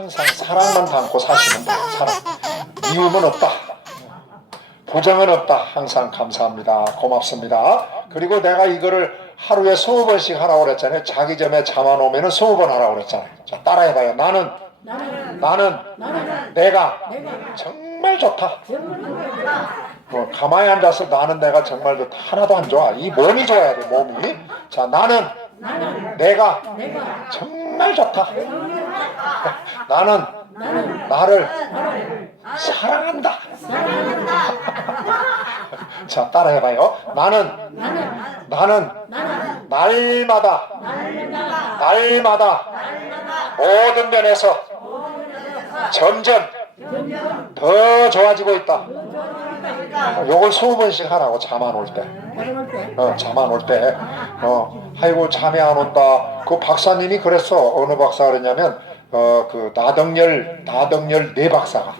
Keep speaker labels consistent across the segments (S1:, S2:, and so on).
S1: 항상 사랑만 담고 사시는 분 사랑. 미움은 없다. 부정은 없다. 항상 감사합니다. 고맙습니다. 그리고 내가 이거를 하루에 20번씩 하라고 그랬잖아요. 자기 전에 잠아놓으면 20번 하라고 그랬잖아요. 자 따라해봐요. 나는 나는 나는 내가 내가 정말 좋다. 어, 가만히 앉아서 나는 내가 정말 좋다. 하나도 안 좋아. 이 몸이 좋아야 돼 몸이. 자 나는 나는 내가 내가 정말 좋다 나는 나를 사랑한다. 자 따라해봐요 나는 나는 날마다 날마다 날마다 모든 면에서 점점 더 좋아지고 있다. 요걸 20번씩 하라고 잠 안 올 때. 어, 잠 안 올 때. 어, 아이고, 잠이 안 온다. 그 박사님이 그랬어. 어느 박사 그랬냐면, 어, 그, 나덕열, 나덕열 네 박사가.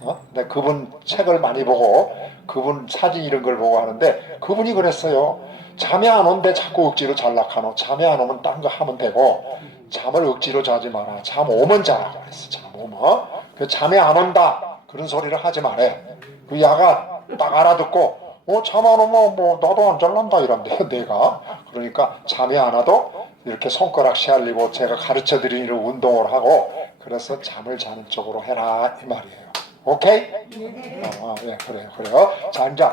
S1: 어? 근데 그분 책을 많이 보고, 그분 사진 이런 걸 보고 하는데, 그분이 그랬어요. 잠이 안 온데 자꾸 억지로 잘락하노. 잠이 안 오면 딴 거 하면 되고, 잠을 억지로 자지 마라. 잠 오면 자라. 그랬어. 잠 오면. 그 잠이 안 온다. 그런 소리를 하지 말래. 그 야가 딱 알아듣고, 어, 잠 안 오면 뭐, 나도 안 잘난다. 이런데, 내가. 그러니까 잠이 안 와도 이렇게 손가락 시알리고 제가 가르쳐 드리는 운동을 하고, 그래서 잠을 자는 쪽으로 해라. 이 말이에요. 오케이? 어, 어, 예, 그래요, 그래요. 자, 이제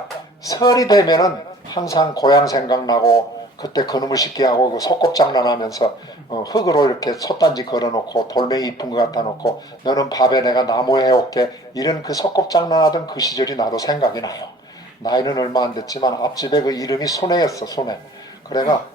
S1: 설이 되면은 항상 고향 생각나고, 그때 그놈을 쉽게 하고, 그 소꿉 장난하면서, 어, 흙으로 이렇게 솥단지 걸어놓고, 돌멩이 이쁜 거 갖다 놓고, 너는 밥에 내가 나무 해올게, 이런 그 소꿉 장난하던 그 시절이 나도 생각이 나요. 나이는 얼마 안 됐지만, 앞집에 그 이름이 손해였어, 손해. 그래가,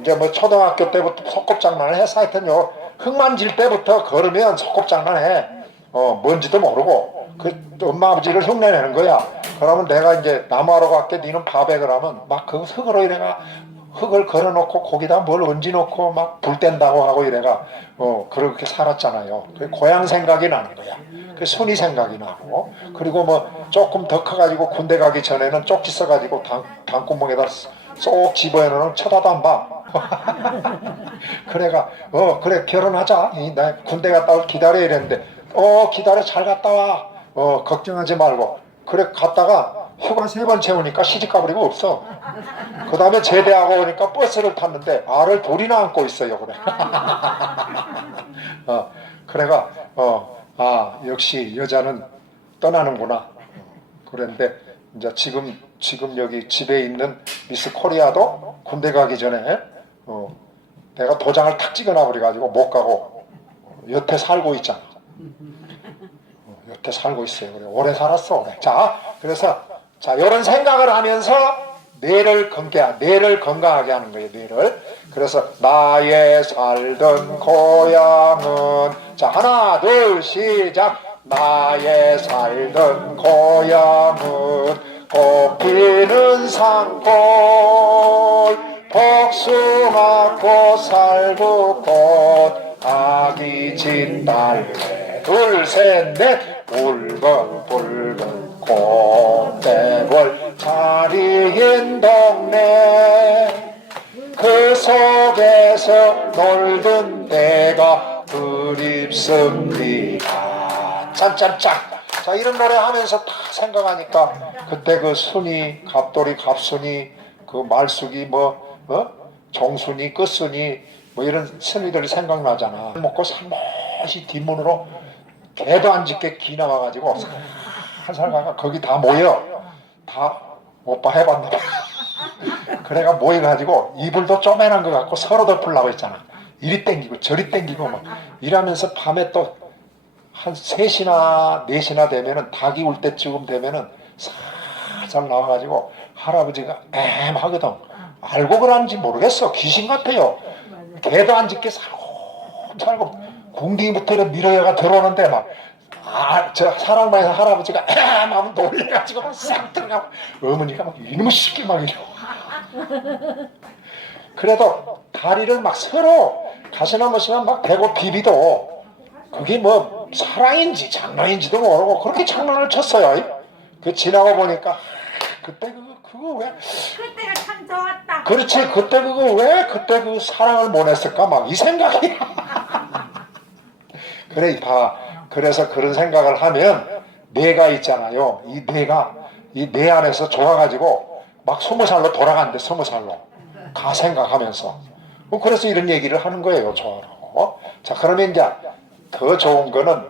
S1: 이제 뭐 초등학교 때부터 소꿉장난을 해서 하여튼 요, 흙만 질 때부터 걸으면 소꿉장난 해. 어, 뭔지도 모르고, 그 엄마 아버지를 흉내내는 거야. 그러면 내가 이제 나무하러 갈게, 니는 밥에 그러면 막 그 흙으로 이래가 흙을 걸어놓고 거기다 뭘 얹어놓고 막 불 뗀다고 하고 이래가 어 그렇게 살았잖아요. 그 고향 생각이 나는 거야. 그 손이 생각이 나고 그리고 뭐 조금 더 커가지고 군대 가기 전에는 쪽지 써가지고 당, 당구멍에다 쏙안 봐. 그래가 어 그래 결혼하자. 이, 나 군대 갔다 올 기다려 이랬는데 어 기다려 잘 갔다 와. 어 걱정하지 말고 그래 갔다가 휴가 세 번 채우니까 시집 가버리고 없어. 그 다음에 제대하고 오니까 버스를 탔는데 알을 둘이나 안고 있어요 그래. 어 그래가 어아 역시 여자는 떠나는구나. 그런데 이제 지금 지금 여기 집에 있는 미스 코리아도 군대 가기 전에 어, 내가 도장을 탁 찍어놔 버려가지고 못 가고 어, 여태 살고 있잖아. 어, 여태 살고 있어요. 그래 오래 살았어. 그래. 자 그래서 자 이런 생각을 하면서 뇌를 건강 뇌를 건강하게 하는 거예요. 뇌를 그래서 나의 살던 고향은 자 하나 둘 시작 나의 살던 고향은 꽃피는 산골 복숭아꽃 살구 꽃 아기 진달래 둘셋넷 붉은 꽃대벌 자리인 동네 그 속에서 놀던 때가 그립습니다. 짠짠짠. 자 이런 노래 하면서 다 생각하니까 그때 그 순이 갑돌이 갑순이 그 말숙이 뭐 어? 종순이 끝순이 뭐 이런 순이들이 생각나잖아. 먹고 살며시 뒷문으로 개도 안 짖게 기 나와가지고 살살 가가 거기 다 모여. 다 오빠 해봤나 봐. 그래가 모여가지고 이불도 쪼매난 것 같고 서로 덮으려고 했잖아. 이리 땡기고 저리 땡기고 막 이러면서 밤에 또 한 3시나 4시나 되면은 닭이 울 때쯤 되면은 살살 나와가지고 할아버지가 엠 하거든. 알고 그런지 모르겠어. 귀신 같아요. 개도 안 짖게 살고 이렇게 밀어여가 들어오는데 막 아, 저 사랑방에서 할아버지가 엠 하면 놀래가지고 막싹 들어가고 어머니가 막 이놈의 새끼 막 이러고 그래도 다리를 막 서로 가시나무시면 막 대고 비비도 그게 뭐 사랑인지 장난인지도 모르고 그렇게 장난을 쳤어요. 그 지나고 보니까 그때 그거 그거 왜 그때가 참 좋았다. 그렇지 그때 그거 왜 그때 그 사랑을 못 했을까 막 이 생각이 그래 봐. 그래서 그런 생각을 하면 뇌가 있잖아요. 이 뇌가 이 뇌 안에서 좋아가지고 막 스무 살로 돌아간대 스무 살로 가 생각하면서. 뭐 그래서 이런 얘기를 하는 거예요. 좋아라고. 자 그러면 이제 더 좋은 거는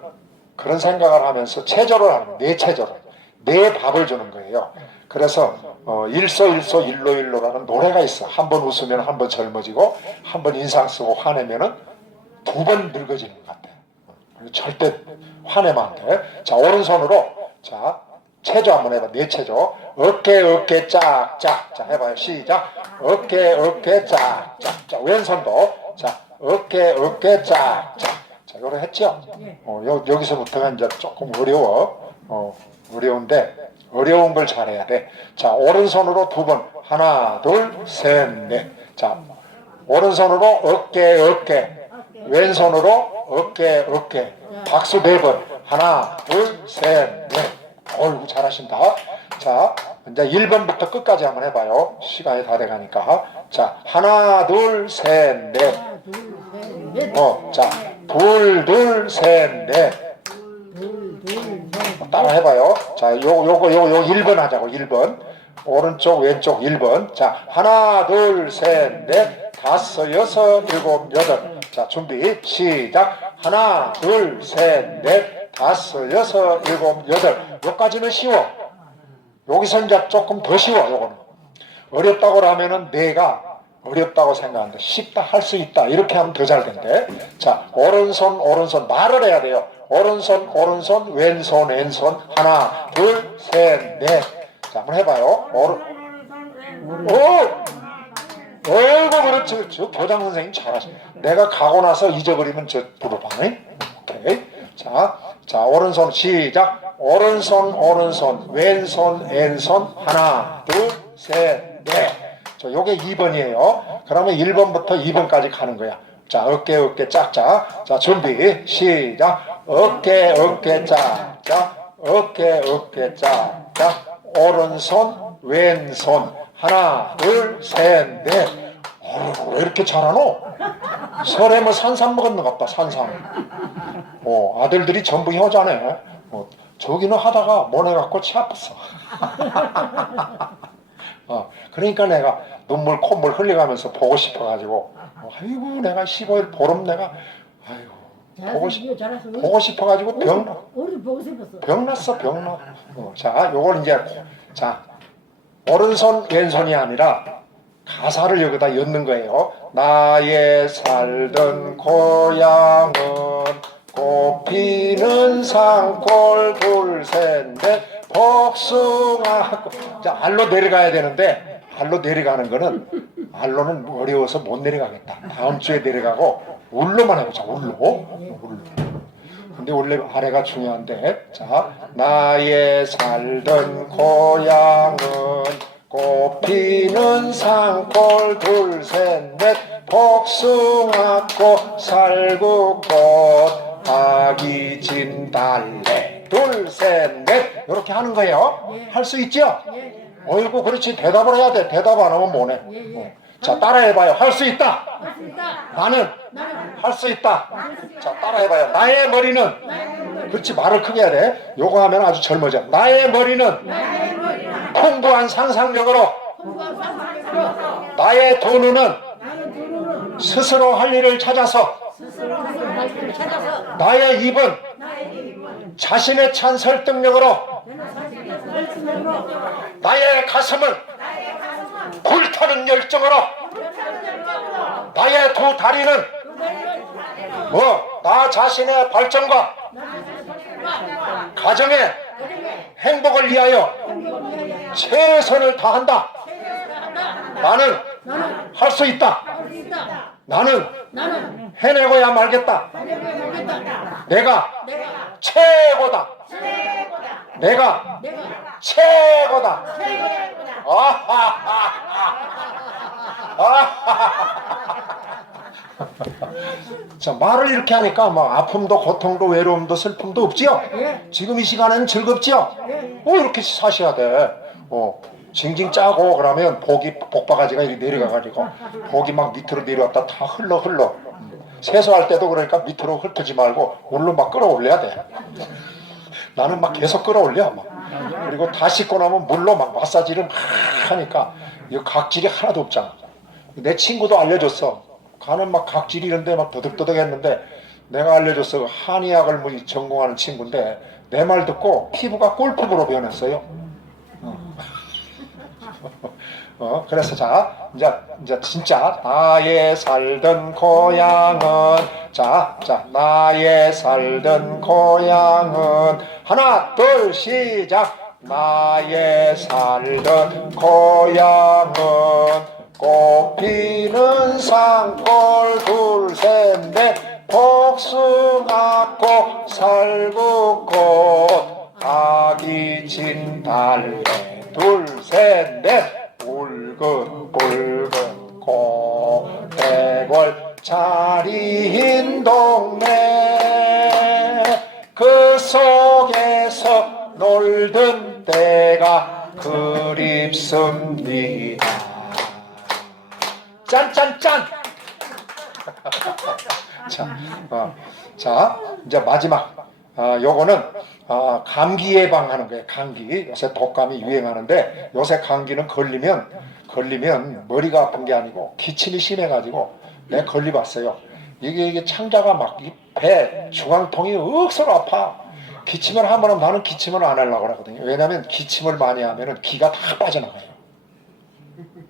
S1: 그런 생각을 하면서 체조를 하는 거예요. 뇌 체조를. 뇌 밥을 주는 거예요. 그래서 어, 일소일소 일로일로라는 노래가 있어. 한 번 웃으면 한 번 젊어지고 한 번 인상 쓰고 화내면은 두 번 늙어지는 것 같아. 절대 화내면 안 돼. 자 오른손으로 자 체조 한번 해봐. 뇌 체조. 어깨 어깨 짝짝. 자 해봐요. 시작. 어깨 어깨 짝짝. 자 왼손도 자 어깨 어깨 짝짝. 자 요래 했죠. 어, 여, 여기서부터가 이제 조금 어려워. 어, 어려운데 어려운 걸 잘해야 돼. 자 오른손으로 두 번. 하나 둘 셋 넷. 자 오른손으로 어깨 어깨. 왼손으로 어깨 어깨. 박수 네 번. 하나 둘 셋 넷. 어이구 잘하신다. 자 이제 1번부터 끝까지 한번 해봐요. 시간이 다 돼가니까. 자. 하나, 둘, 셋, 넷. 어, 자, 둘, 둘, 셋, 넷. 따라 해봐요. 자, 요, 요거, 요거, 요 1번 하자고, 1번. 오른쪽, 왼쪽 1번. 자, 하나, 둘, 셋, 넷, 다섯, 여섯, 일곱, 여덟. 자, 준비, 시작. 하나, 둘, 셋, 넷, 다섯, 여섯, 일곱, 여덟. 요까지는 쉬워. 여기서 이제 조금 더 쉬워, 요거는. 어렵다고 하면은 내가 어렵다고 생각하는데 쉽다 할 수 있다. 이렇게 하면 더 잘 된대. 자 오른손 오른손 말을 해야 돼요. 오른손 오른손 왼손 왼손. 하나 둘 셋 넷자 한번 해봐요. 오른 오! 어이구 그렇지 그렇지. 교장 선생님 잘하시 내가 가고 나서 잊어버리면 저 부르방네 오케이. 자, 자 오른손 시작. 오른손 오른손. 왼손 왼손. 하나 둘 셋 넷 자, 요게 2번이에요. 그러면 1번부터 2번까지 가는 거야. 자, 어깨, 어깨, 짝짝. 자, 준비, 시작. 어깨, 어깨, 짝짝. 어깨, 어깨, 짝짝. 오른손, 왼손. 하나, 둘, 셋, 넷. 어이구, 왜 이렇게 잘하노? 설에 뭐 산삼 먹었는 것 같다, 산삼. 어, 아들들이 전부 효자네. 어, 저기는 하다가 모내갖고 치 아팠어. 어, 그러니까 내가 눈물 콧물 흘려가면서 보고 싶어가지고 어, 아이고 내가 15일 보름 내가 아이고 보고 싶. 보고 싶어가지고 병 보고 싶었어. 병났어 병 나. 어, 자 요걸 이제 자 오른손 왼손이 아니라 가사를 여기다 엮는 거예요. 나의 살던 고향은 꽃피는 산골 둘셋넷 복숭아 자 알로 내려가야 되는데 알로 내려가는 거는 알로는 어려워서 못 내려가겠다. 다음 주에 내려가고 울로만 해보자 울로 울로. 근데 원래 아래가 중요한데 자 나의 살던 고향은 꽃피는 산골 둘셋넷 복숭아꽃 살구꽃 아기 진 달래 둘 셋 넷 이렇게 하는 거예요 할 수 있죠? 어이구 그렇지 대답을 해야 돼 대답 안 하면 뭐네 예, 예. 자 따라해봐요 할 수 있다. 나는 할 수 있다. 자, 따라해봐요. 나의 머리는, 그렇지, 말을 크게 해야 돼. 요거 하면 아주 젊어져. 나의 머리는 풍부한 상상력으로, 나의 눈은 스스로 할 일을 찾아서, 나의 입은 자신의 찬 설득력으로, 나의 가슴은 불타는 열정으로, 나의 두 다리는 뭐, 나 자신의 발전과 가정의 행복을 위하여 최선을 다한다. 나는 할 수 있다. 나는 나는 해내고야 말겠다. 해내겠다. 내가 내가 최고다. 최고다. 내가 내가 최고다. 최고다. 자 말을 이렇게 하니까 뭐 아픔도 고통도 외로움도 슬픔도 없지요. 예. 지금 이 시간에는 즐겁지요. 예. 뭐 이렇게 사셔야 돼. 어 징징 짜고 그러면 복이 복바가지가 이렇게 내려가가지고 복이 막 밑으로 내려왔다 다 흘러 흘러. 음. 세수할 때도 그러니까 밑으로 훑지 말고 물로 막 끌어올려야 돼. 나는 막 계속 끌어올려. 막. 그리고 다 씻고 나면 물로 막 마사지를 막 하니까 이 각질이 하나도 없잖아. 내 친구도 알려줬어. 가는 막 각질이 이런데 막 더덕더덕 했는데 내가 알려줬어. 그 한의학을 뭐 전공하는 친구인데 내 말 듣고 피부가 골프으로 변했어요. 어, 그래서 자, 이제, 이제 진짜, 나의 살던 고향은, 자, 자, 나의 살던 고향은, 하나, 둘, 시작. 나의 살던 고향은, 꽃 피는 산골 둘, 셋, 넷, 복숭아꽃, 살구꽃, 아기 진 달래, 둘, 셋, 넷, 울긋불긋 고대골 자리인 동네 그 속에서 놀던 때가 그립습니다. 짠짠짠! 자, 어, 자 이제 마지막 아, 요거는 아, 감기 예방하는 거예요. 감기 요새 독감이 유행하는데 요새 감기는 걸리면 걸리면 머리가 아픈 게 아니고 기침이 심해가지고 내가 걸려봤어요. 이게 이게 창자가 막이배 중앙통이 억수로 아파. 기침을 하면은 나는 기침을 안 하려고 그러거든요. 왜냐면 기침을 많이 하면은 기가 다 빠져나가요.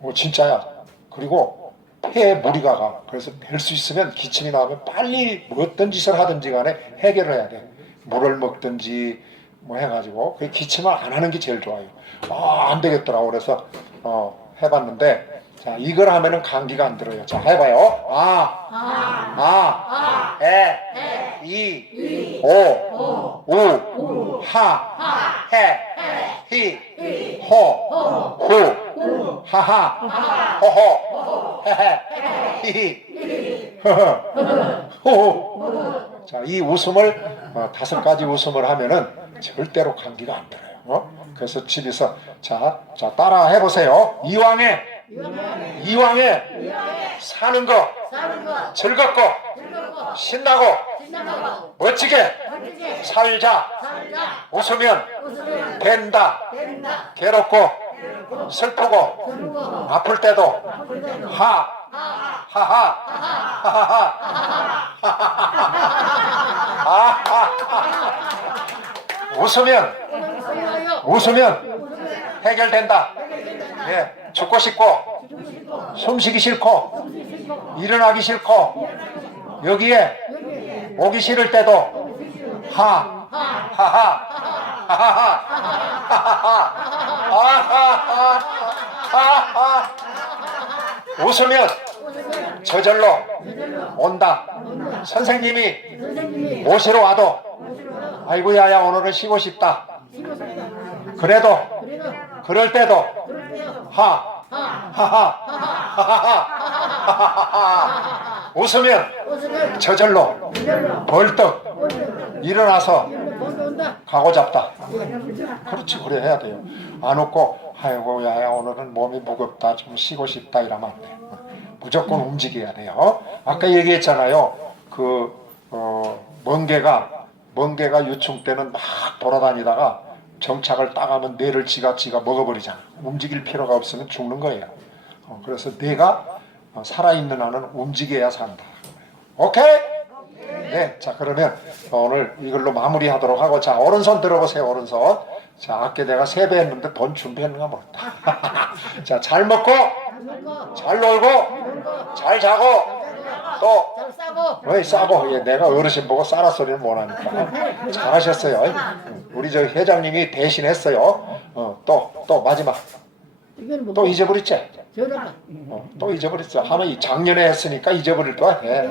S1: 어, 진짜야. 그리고 폐에 무리가 가. 그래서 될 수 있으면 기침이 나오면 빨리 뭐 어떤 짓을 하든지 간에 해결을 해야 돼. 물을 먹든지 뭐 해가지고 그 기침을 안 하는 게 제일 좋아요. 아, 안 되겠더라고. 그래서 어, 해봤는데 자 이걸 하면은 감기가 안 들어요. 자 해봐요. 아, 아, 에, 이, 오, 우, 하, 해, 히, 호, 후, 하하, 호호, 헤헤, 히히, 허허, 호호. 자, 이 웃음을 어, 다섯 가지 웃음을 하면은 절대로 감기가 안 들어요. 어? 그래서 집에서 자, 자 따라 해보세요. 이왕에 이왕에 사는 거 즐겁고 신나고 멋지게 살자. 웃으면 된다. 괴롭고 슬프고 아플 때도 하 하하. 웃으면 웃으면 해결된다. 예, 죽고 싶고 숨쉬기 싫고 일어나기 싫고 여기에 오기 싫을 때도 하 하하 하하하. 웃으면 저절로 온다. 선생님이 모시러 와도 아이고 야야 오늘은 쉬고 싶다. 그래도 그럴 때도 하하 하하 하하하 웃으면 저절로 벌떡 일어나서 가고 잡다. 그렇지 그래 해야 돼요. 안 웃고 아이고 야야 오늘은 몸이 무겁다 좀 쉬고 싶다 이러면 안 돼. 무조건 움직여야 돼요. 아까 얘기했잖아요. 그 어, 멍게가 멍게가 유충 때는 막 돌아다니다가 정착을 따가면 뇌를 지가 지가 먹어버리잖아. 움직일 필요가 없으면 죽는 거예요. 어, 그래서 뇌가 어, 살아있는 한은 움직여야 산다. 오케이? 네, 자 그러면 오늘 이걸로 마무리 하도록 하고 자 오른손 들어보세요 오른손 자 아까 내가 세배 했는데 돈 준비했는가 모르겠다 자 잘 먹고 먹고 잘 놀고 잘 자고 또 왜 싸고. 예, 내가 어르신 보고 싸라 소리는 못하니까. 잘하셨어요. 우리 저 회장님이 대신했어요. 어, 또 또 마지막. 뭐또 잊어버렸지? 어, 또 잊어버렸어. 하면 이 작년에 했으니까 잊어버릴 거야. 예,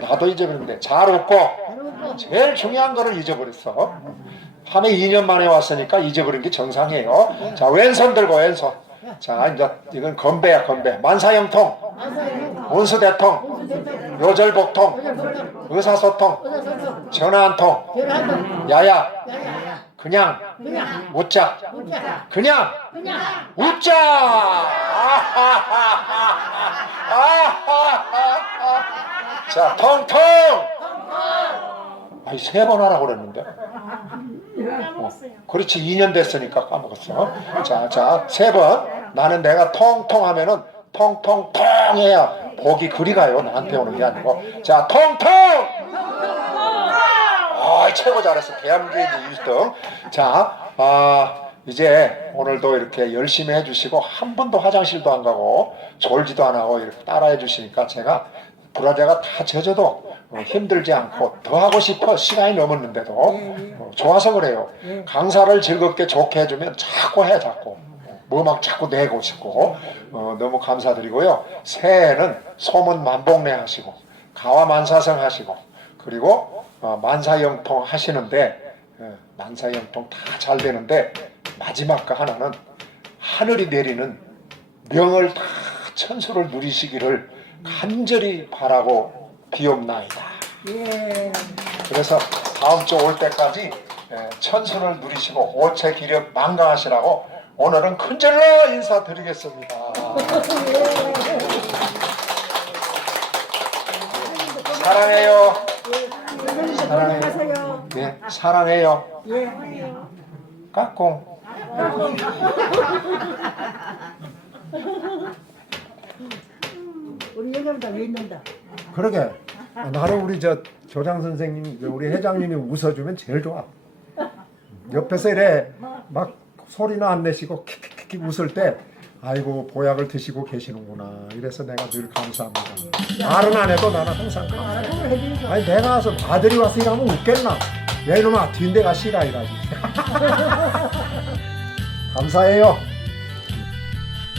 S1: 나도 잊어버렸는데. 잘 웃고 제일 중요한 거를 잊어버렸어. 밤에 2년 만에 왔으니까 잊어버린 게 정상이에요. 자, 왼손 들고 왼손. 자, 이제 이건 건배야, 건배. 만사형통, 아사히 운수대통, 대통 요절복통, 의사소통, 의사소통 전화 한 통, 결혼한다 야야, 그냥 웃자. 그냥 웃자! 자, 통통! 아니, 세 번 하라고 그랬는데. 까먹었어요. 그렇지, 2년 됐으니까 까먹었어. 자, 자, 세 번. 나는 내가 통통 하면은 통통통 해야 복이 그리 가요. 나한테 오는 게 아니고. 자, 통통! 아, 최고 잘했어. 대한민국의 1등. 자, 아, 이제 오늘도 이렇게 열심히 해주시고 한 번도 화장실도 안 가고 졸지도 안 하고 이렇게 따라해 주시니까 제가 브라자가 다 젖어도 어, 힘들지 않고 더 하고 싶어 시간이 넘었는데도 어, 좋아서 그래요. 강사를 즐겁게 좋게 해주면 자꾸 해 자꾸 뭐 막 자꾸 내고 싶고 어, 너무 감사드리고요. 새해에는 소문 만복내 하시고 가와 만사성 하시고 그리고 어, 만사형통 하시는데 어, 만사형통 다 잘 되는데 마지막 거 하나는 하늘이 내리는 명을 다 천수를 누리시기를 간절히 바라고 비옵나이다. 예. 그래서 다음 주 올 때까지 예, 천수를 누리시고 오체 기력 만강하시라고 오늘은 큰절로 인사드리겠습니다. 사랑해요. 사랑해요. 가세요. 네, 사랑해요. 예. 까꿍. 우리 여자보다 왜 있는다. 그러게. 아, 나는 우리 저 조장 선생님 우리 회장님이 웃어주면 제일 좋아. 옆에서 이래 막 소리나 안 내시고 킥킥킥 웃을 때 아이고 보약을 드시고 계시는구나. 이래서 내가 늘 감사합니다. 말은 안 해도 나는 항상 감사해. 아니 내가 와서 아들이 와서 이러면 웃겠나? 야 이놈아 뒷대가 싫어 이라지. 감사해요.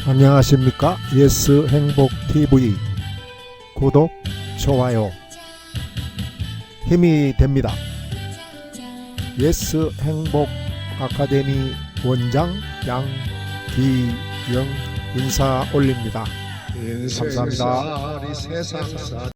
S2: 안녕하십니까? 예스 행복 TV 구독 좋아요. 힘이 됩니다. 예스 행복 아카데미 원장 양기영 인사 올립니다. 감사합니다.